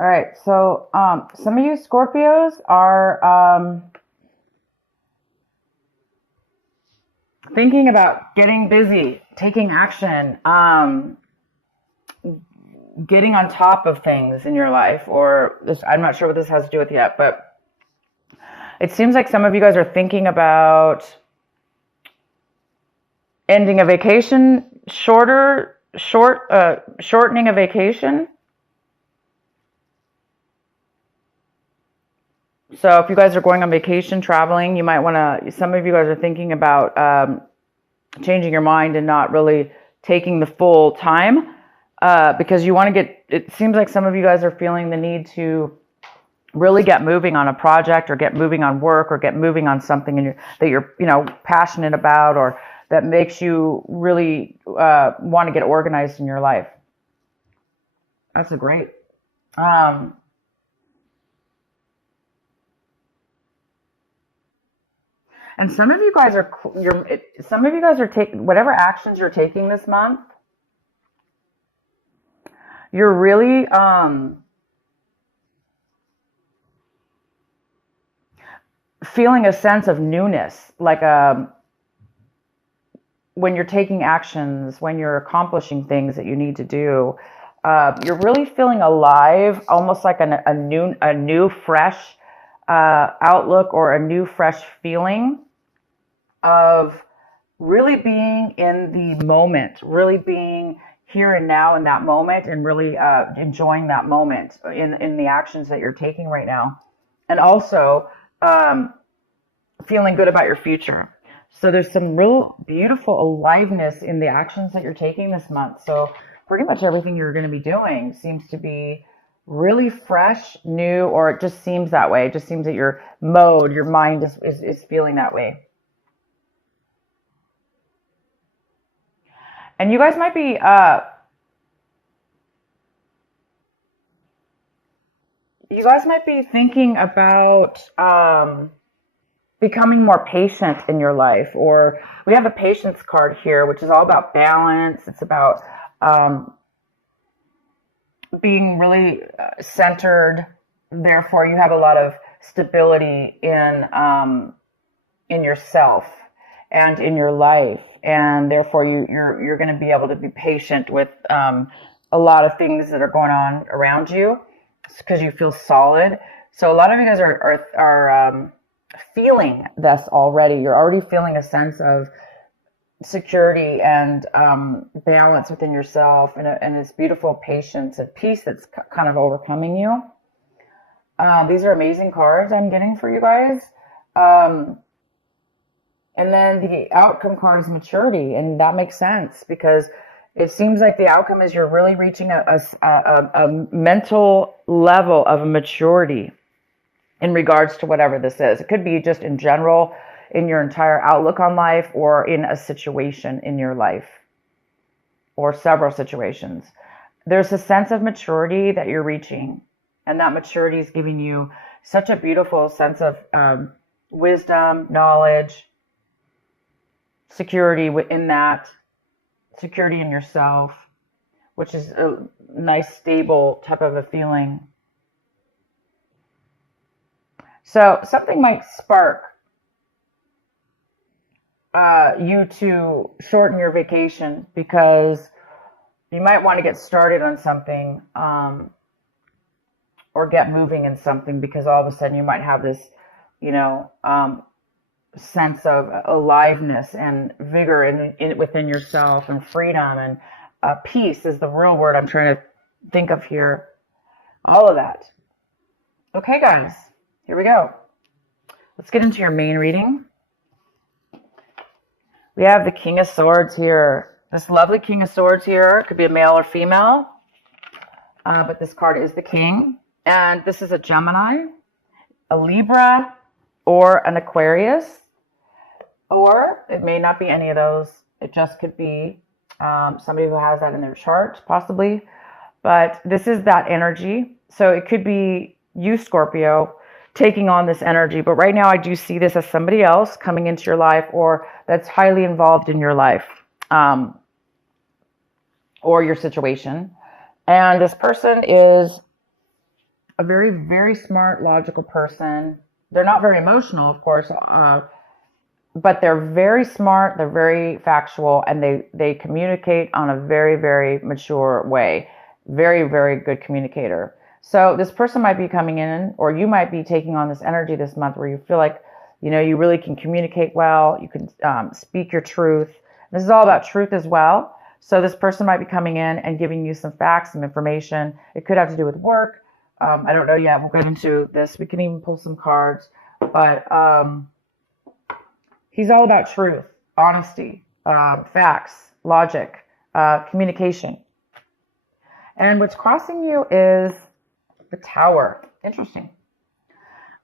All right. So some of you Scorpios are thinking about getting busy, taking action, getting on top of things in your life, or this, I'm not sure what this has to do with yet, but it seems like some of you guys are thinking about ending a vacation, shortening a vacation. So if you guys are going on vacation, traveling, you might want to, some of you guys are thinking about changing your mind and not really taking the full time because you want to get, it seems like some of you guys are feeling the need to really get moving on a project or get moving on work or get moving on something that you're, passionate about or that makes you really want to get organized in your life. That's a great. And some of you guys are taking whatever actions you're taking this month. You're really feeling a sense of newness, like when you're taking actions, when you're accomplishing things that you need to do. You're really feeling alive, almost like a new fresh outlook or a new fresh feeling of really being in the moment, really being here and now in that moment, and really enjoying that moment in the actions that you're taking right now, and also feeling good about your future. So there's some real beautiful aliveness in the actions that you're taking this month. So pretty much everything you're going to be doing seems to be really fresh, new, or it just seems that way. It just seems that your mind is feeling that way. And you guys might be thinking about becoming more patient in your life. Or we have the patience card here, which is all about balance. It's about being really centered. Therefore, you have a lot of stability in yourself and in your life, and therefore you're going to be able to be patient with a lot of things that are going on around you because you feel solid. So a lot of you guys are feeling this already. You're already feeling a sense of security and balance within yourself, and this beautiful patience and peace that's kind of overcoming you. These are amazing cards I'm getting for you guys. And then the outcome card is maturity, and that makes sense because it seems like the outcome is you're really reaching a mental level of maturity in regards to whatever this is. It could be just in general, in your entire outlook on life, or in a situation in your life, or several situations. There's a sense of maturity that you're reaching, and that maturity is giving you such a beautiful sense of wisdom, knowledge, security within that, security in yourself, which is a nice, stable type of a feeling. So something might spark you to shorten your vacation because you might want to get started on something or get moving in something, because all of a sudden you might have this, sense of aliveness and vigor within yourself, and freedom, and peace is the real word I'm trying to think of here. All of that. Okay, guys, here we go. Let's get into your main reading. We have the King of Swords here. This lovely King of Swords here. It could be a male or female, but this card is the King. And this is a Gemini, a Libra, or an Aquarius. Or it may not be any of those. It just could be somebody who has that in their chart, possibly. But this is that energy. So it could be you, Scorpio, taking on this energy. But right now I do see this as somebody else coming into your life, or that's highly involved in your life or your situation. And this person is a very, very smart, logical person. They're not very emotional, of course, but they're very smart. They're very factual, and they communicate on a very, very mature way. Very, very good communicator. So this person might be coming in, or you might be taking on this energy this month where you feel like, you really can communicate well. You can speak your truth. This is all about truth as well. So this person might be coming in and giving you some facts, some information. It could have to do with work. I don't know yet. We'll get into this. We can even pull some cards. But he's all about truth, honesty, facts, logic, communication. And what's crossing you is the Tower. Interesting.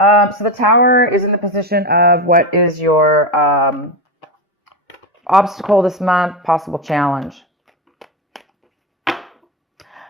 So the Tower is in the position of what is your obstacle this month, possible challenge.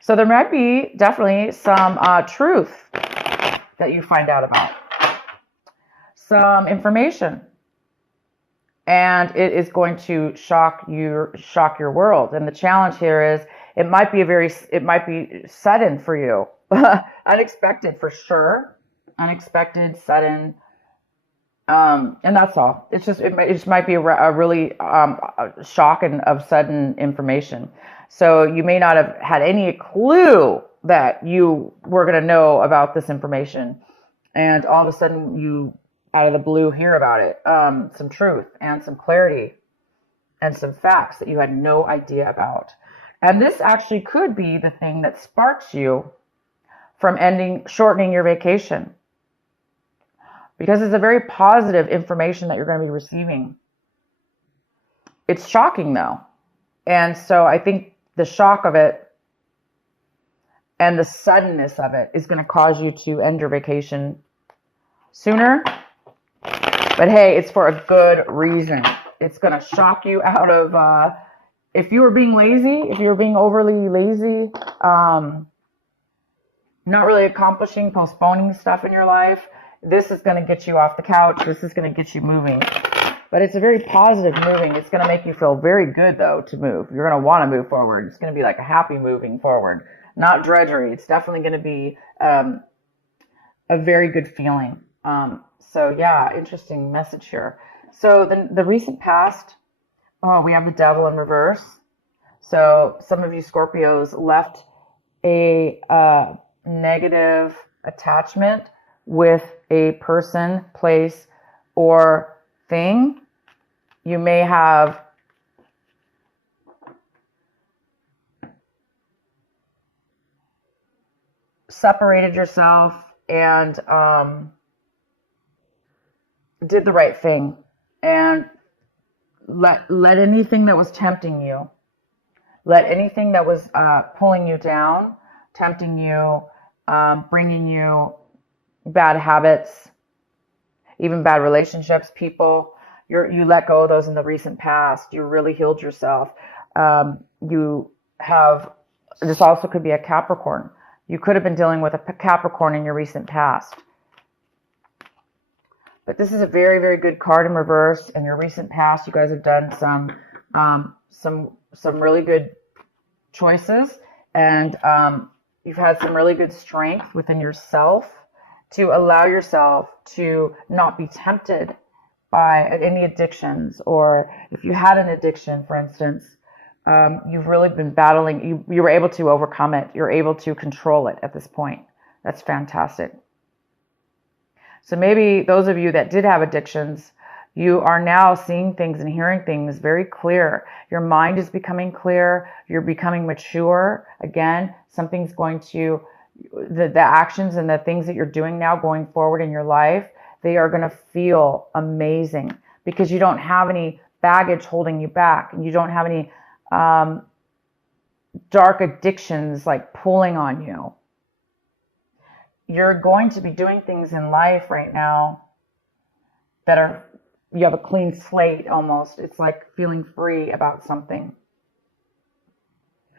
So there might be definitely some truth that you find out about, some information, and it is going to shock your world. And the challenge here is it might be sudden for you, unexpected for sure, unexpected, sudden. And that's all. It just might be a really shock and of sudden information. So you may not have had any clue that you were going to know about this information, and all of a sudden you, out of the blue, hear about it. Some truth and some clarity and some facts that you had no idea about. And this actually could be the thing that sparks you from shortening your vacation. Because it's a very positive information that you're going to be receiving. It's shocking though. And so I think the shock of it and the suddenness of it is going to cause you to end your vacation sooner. But hey, it's for a good reason. It's going to shock you out of, if you were being lazy, if you were being overly lazy, not really accomplishing, postponing stuff in your life, this is going to get you off the couch. This is going to get you moving. But it's a very positive moving. It's going to make you feel very good, though, to move. You're going to want to move forward. It's going to be like a happy moving forward, not drudgery. It's definitely going to be a very good feeling. So, yeah, interesting message here. So the recent past, we have the Devil in reverse. So some of you Scorpios left a negative attachment with a person, place, or thing. You may have separated yourself and did the right thing and let anything that was tempting you, let anything that was pulling you down, tempting you, bringing you bad habits, even bad relationships, people, you let go of those in the recent past. You really healed yourself. You have, this also could be a Capricorn. You could have been dealing with a Capricorn in your recent past. But this is a very, very good card in reverse. In your recent past, you guys have done some really good choices, and you've had some really good strength within yourself to allow yourself to not be tempted by any addictions. Or if you had an addiction, for instance, you've really been battling, you were able to overcome it. You're able to control it at this point. That's fantastic. So maybe those of you that did have addictions, you are now seeing things and hearing things very clear. Your mind is becoming clear. You're becoming mature. Again, something's going to, the actions and the things that you're doing now going forward in your life, they are going to feel amazing because you don't have any baggage holding you back, and you don't have any dark addictions like pulling on you. You're going to be doing things in life right now that are, you have a clean slate almost. It's like feeling free about something.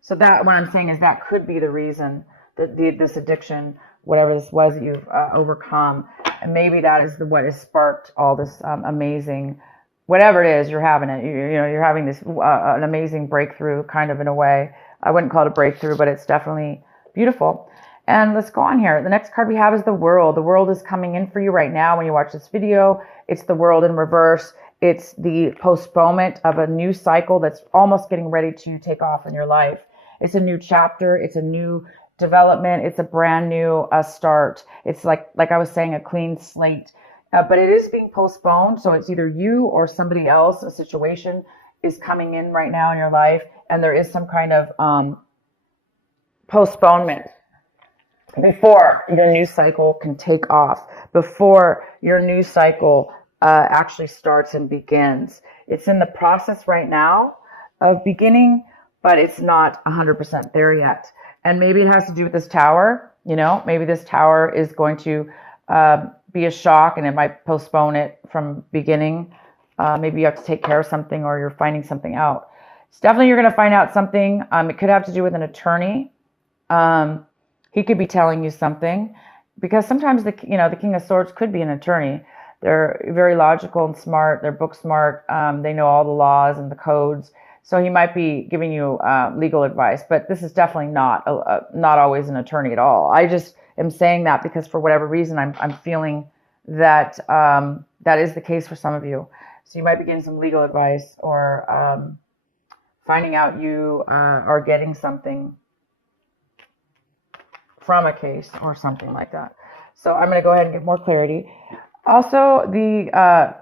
So that, what I'm saying is that could be the reason that this addiction, whatever this was that you've overcome, and maybe that is what has sparked all this amazing, whatever it is, you're having it. You're having this an amazing breakthrough, kind of, in a way. I wouldn't call it a breakthrough, but it's definitely beautiful. And let's go on here. The next card we have is the World. The World is coming in for you right now when you watch this video. It's the World in reverse. It's the postponement of a new cycle that's almost getting ready to take off in your life. It's a new chapter. It's a new development. It's a brand new start. It's like I was saying, a clean slate. But it is being postponed. So it's either you or somebody else, a situation is coming in right now in your life. And there is some kind of postponement before your new cycle can take off, before your new cycle actually starts and begins. It's in the process right now of beginning, but it's not 100% there yet. And maybe it has to do with this tower. Maybe this tower is going to be a shock and it might postpone it from beginning. Maybe you have to take care of something or you're finding something out. It's definitely you're going to find out something. It could have to do with an attorney. He could be telling you something, because sometimes the King of Swords could be an attorney. They're very logical and smart. They're book smart. They know all the laws and the codes. So he might be giving you legal advice, but this is definitely not always an attorney at all. I just am saying that because for whatever reason, I'm feeling that that is the case for some of you. So you might be getting some legal advice or finding out you are getting something from a case or something like that. So I'm going to go ahead and get more clarity. Also, the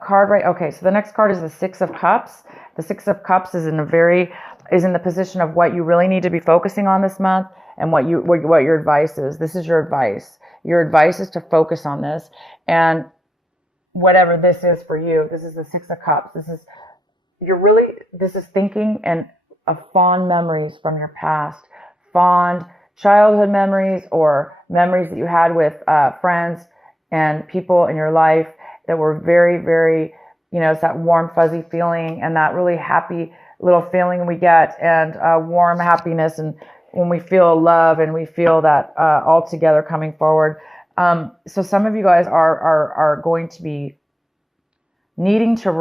card okay, so the next card is the Six of Cups. The Six of Cups is in the position of what you really need to be focusing on this month and what your advice is. This is your advice. Your advice is to focus on this, and whatever this is for you. This is the Six of Cups. This is thinking and fond memories from your past, fond childhood memories or memories that you had with friends and people in your life that were very, very, it's that warm, fuzzy feeling and that really happy little feeling we get, and warm happiness, and when we feel love and we feel that all together coming forward. So some of you guys are going to be needing to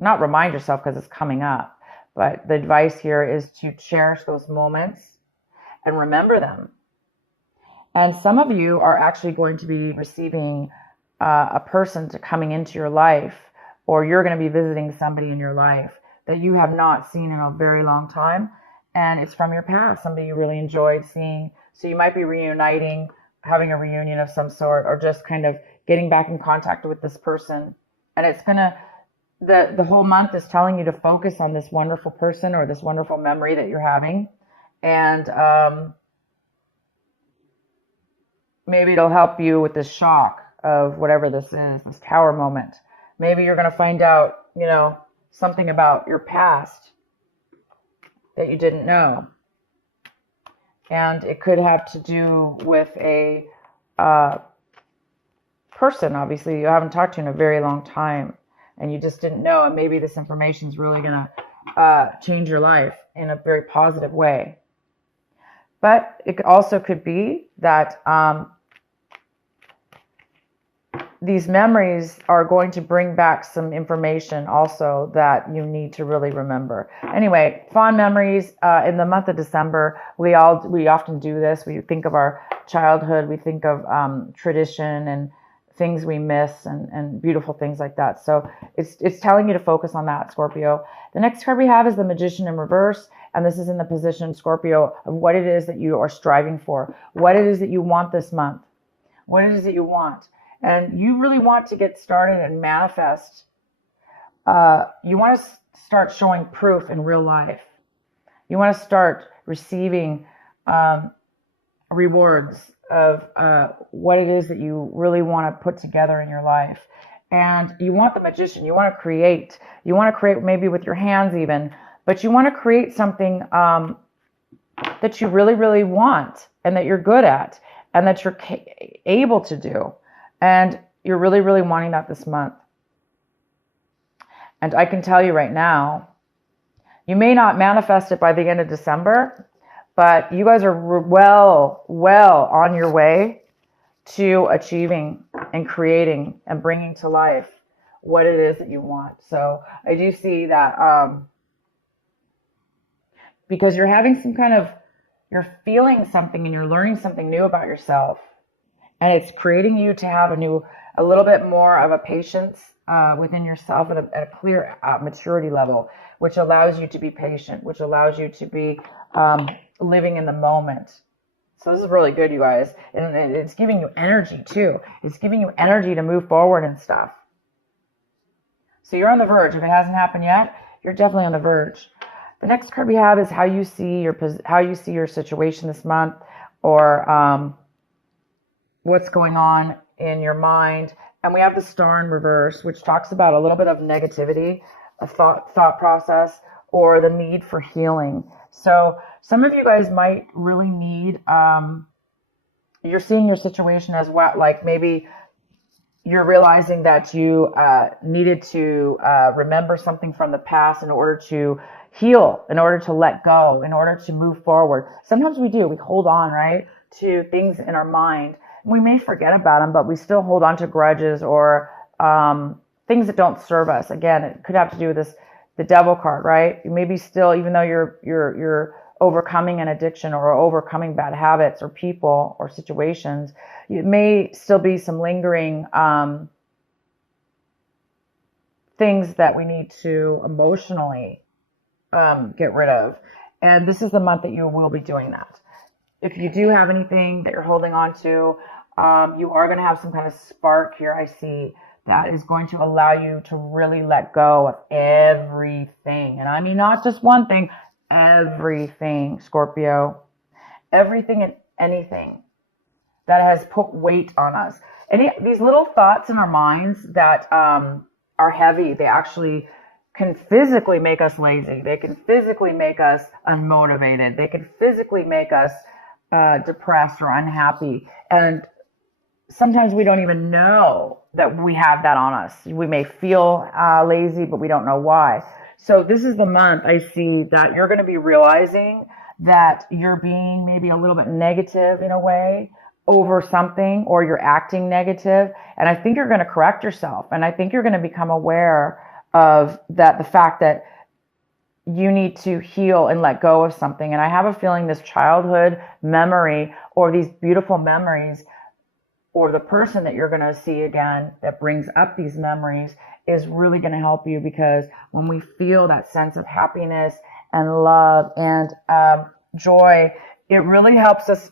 not remind yourself because it's coming up, but the advice here is to cherish those moments and remember them. And some of you are actually going to be receiving a person coming into your life, or you're going to be visiting somebody in your life that you have not seen in a very long time. And it's from your past, somebody you really enjoyed seeing. So you might be reuniting, having a reunion of some sort, or just kind of getting back in contact with this person. And it's going to, the whole month is telling you to focus on this wonderful person or this wonderful memory that you're having. And maybe it'll help you with this shock of whatever this is, this tower moment. Maybe you're going to find out, something about your past that you didn't know. And it could have to do with a person, obviously, you haven't talked to in a very long time, and you just didn't know, and maybe this information is really going to change your life in a very positive way. But it also could be that these memories are going to bring back some information also that you need to really remember. Anyway, fond memories in the month of December. We often do this. We think of our childhood. We think of tradition and things we miss and beautiful things like that. So it's telling you to focus on that, Scorpio. The next card we have is the Magician in reverse. And this is in the position, Scorpio, of what it is that you are striving for. What it is that you want this month. What it is that you want. And you really want to get started and manifest. You want to start showing proof in real life. You want to start receiving rewards of what it is that you really want to put together in your life. And you want the Magician. You want to create. You want to create maybe with your hands even. But you want to create something that you really, really want and that you're good at and that you're able to do. And you're really, really wanting that this month. And I can tell you right now, you may not manifest it by the end of December, but you guys are well on your way to achieving and creating and bringing to life what it is that you want. So I do see that because you're having some kind of You're feeling something and you're learning something new about yourself. And it's creating you to have a little bit more of a patience within yourself at a clear maturity level, which allows you to be patient, which allows you to be living in the moment. So this is really good, you guys. And it's giving you energy too. It's giving you energy to move forward and stuff. So you're on the verge. If it hasn't happened yet, you're definitely on the verge. The next card we have is how you see your situation this month, or what's going on in your mind. And we have the Star in reverse, which talks about a little bit of negativity, a thought process, or the need for healing. So some of you guys might really need, you're seeing your situation as well, like maybe you're realizing that you needed to remember something from the past in order to heal, in order to let go, in order to move forward. Sometimes we do. We hold on, right, to things in our mind. We may forget about them, but we still hold on to grudges or things that don't serve us. Again, it could have to do with the Devil card, right? Maybe still, even though you're overcoming an addiction or overcoming bad habits or people or situations, it may still be some lingering things that we need to emotionally get rid of. And this is the month that you will be doing that. If you do have anything that you're holding on to, you are going to have some kind of spark here, I see, that is going to allow you to really let go of everything. And I mean, not just one thing, everything, Scorpio. Everything and anything that has put weight on us. These little thoughts in our minds that are heavy, they actually can physically make us lazy. They can physically make us unmotivated. They can physically make us depressed or unhappy. And sometimes we don't even know that we have that on us. We may feel lazy, but we don't know why. So this is the month I see that you're going to be realizing that you're being maybe a little bit negative in a way over something, or you're acting negative. And I think you're going to correct yourself. And I think you're going to become aware of that, the fact that you need to heal and let go of something. And I have a feeling this childhood memory or these beautiful memories, or the person that you're going to see again that brings up these memories, is really going to help you, because when we feel that sense of happiness and love and joy, it really helps us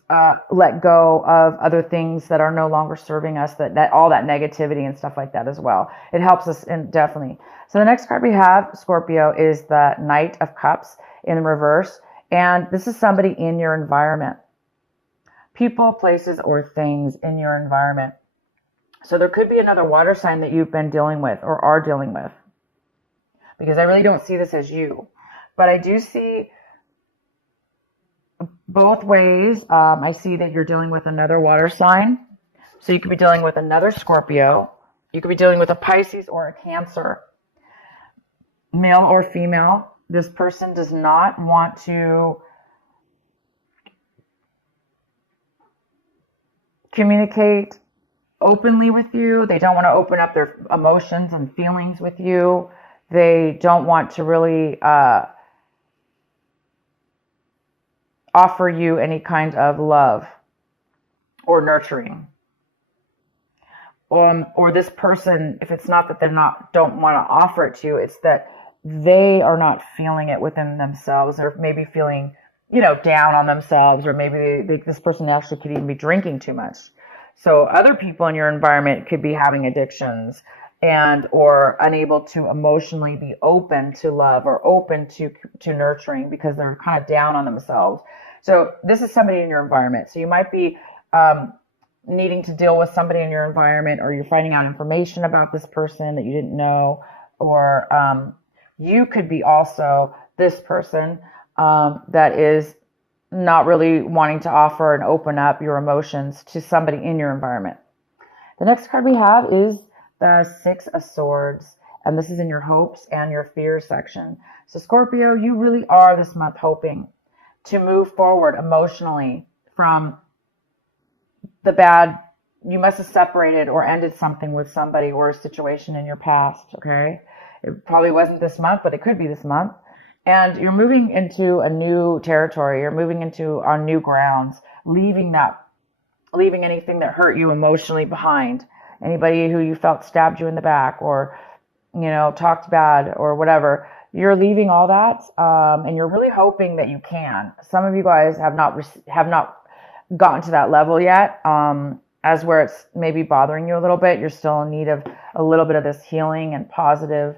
let go of other things that are no longer serving us, that all that negativity and stuff like that as well. It helps us, and definitely. So the next card we have, Scorpio, is the Knight of Cups in reverse. And this is somebody in your environment. People, places, or things in your environment. So there could be another water sign that you've been dealing with or are dealing with, because I really don't see this as you. But I do see both ways. I see that you're dealing with another water sign. So you could be dealing with another Scorpio. You could be dealing with a Pisces or a Cancer, male or female. This person does not want to communicate openly with you. They don't want to open up their emotions and feelings with you. They don't want to really offer you any kind of love or nurturing. Or this person, if it's not that they don't want to offer it to you, it's that they are not feeling it within themselves, or maybe feeling, down on themselves, or maybe this person actually could even be drinking too much. So other people in your environment could be having addictions or unable to emotionally be open to love or open to nurturing, because they're kind of down on themselves. So this is somebody in your environment. So you might be needing to deal with somebody in your environment, or you're finding out information about this person that you didn't know, or you could be also this person that is not really wanting to offer and open up your emotions to somebody in your environment. The next card we have is the Six of Swords, and this is in your hopes and your fears section. So Scorpio, you really are this month hoping to move forward emotionally from the bad. You must have separated or ended something with somebody or a situation in your past, okay? It probably wasn't this month, but it could be this month. And you're moving into a new territory. You're moving into on new grounds, leaving anything that hurt you emotionally behind. Anybody who you felt stabbed you in the back or, talked bad or whatever. You're leaving all that, and you're really hoping that you can. Some of you guys have not gotten to that level yet, as where it's maybe bothering you a little bit. You're still in need of a little bit of this healing and positive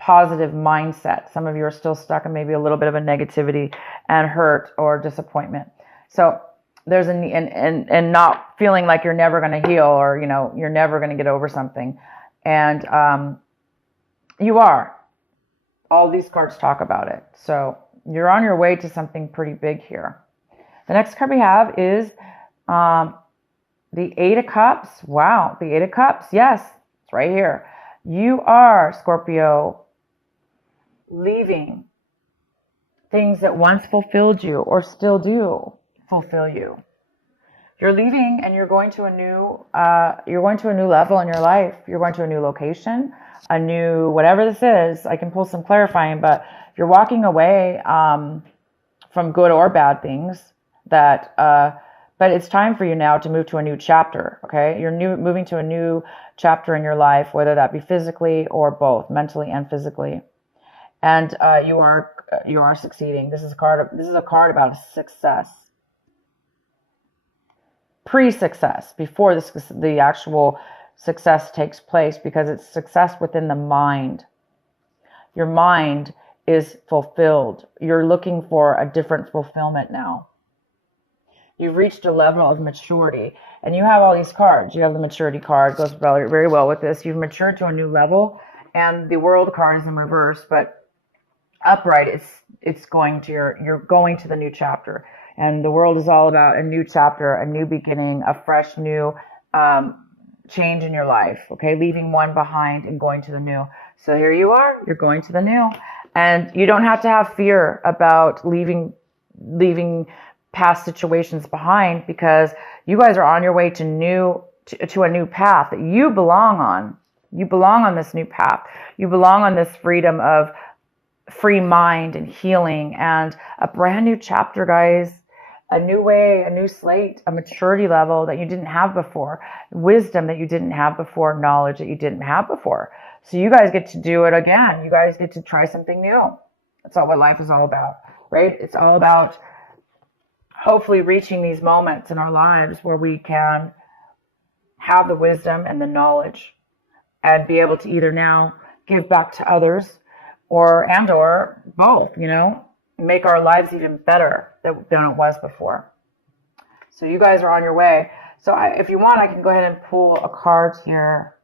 mindset. Some of you are still stuck in maybe a little bit of a negativity and hurt or disappointment. So there's and not feeling like you're never going to heal, or you're never going to get over something, and you are. All these cards talk about it. So you're on your way to something pretty big here. The next card we have is the Eight of Cups. Wow, the Eight of Cups. Yes, it's right here. You are, Scorpio, leaving things that once fulfilled you or still do fulfill you. You're leaving and you're going to a new level in your life. You're going to a new location, a new whatever this is. I can pull some clarifying, but you're walking away from good or bad things that but it's time for you now to move to a new chapter. Okay, you're moving to a new chapter in your life, whether that be physically or both, mentally and physically. And you are succeeding. This is a card about success. Pre-success, before the actual success takes place, because it's success within the mind. Your mind is fulfilled. You're looking for a different fulfillment now. You've reached a level of maturity, and you have all these cards. You have the maturity card, goes very, very well with this. You've matured to a new level, and the World card is in reverse, but upright, it's going to you're going to the new chapter. And the World is all about a new chapter, a new beginning, a fresh new change in your life. Okay, leaving one behind and going to the new. So here you are, you're going to the new. And you don't have to have fear about leaving past situations behind, because you guys are on your way to a new path that you belong on. You belong on this new path. You belong on this freedom of free mind and healing and a brand new chapter, guys. A new way, a new slate, a maturity level that you didn't have before, wisdom that you didn't have before, knowledge that you didn't have before. So you guys get to do it again. You guys get to try something new. That's all what life is all about, right? It's all about hopefully reaching these moments in our lives where we can have the wisdom and the knowledge and be able to either now give back to others or both, make our lives even better than it was before. So you guys are on your way. So if you want, I can go ahead and pull a card here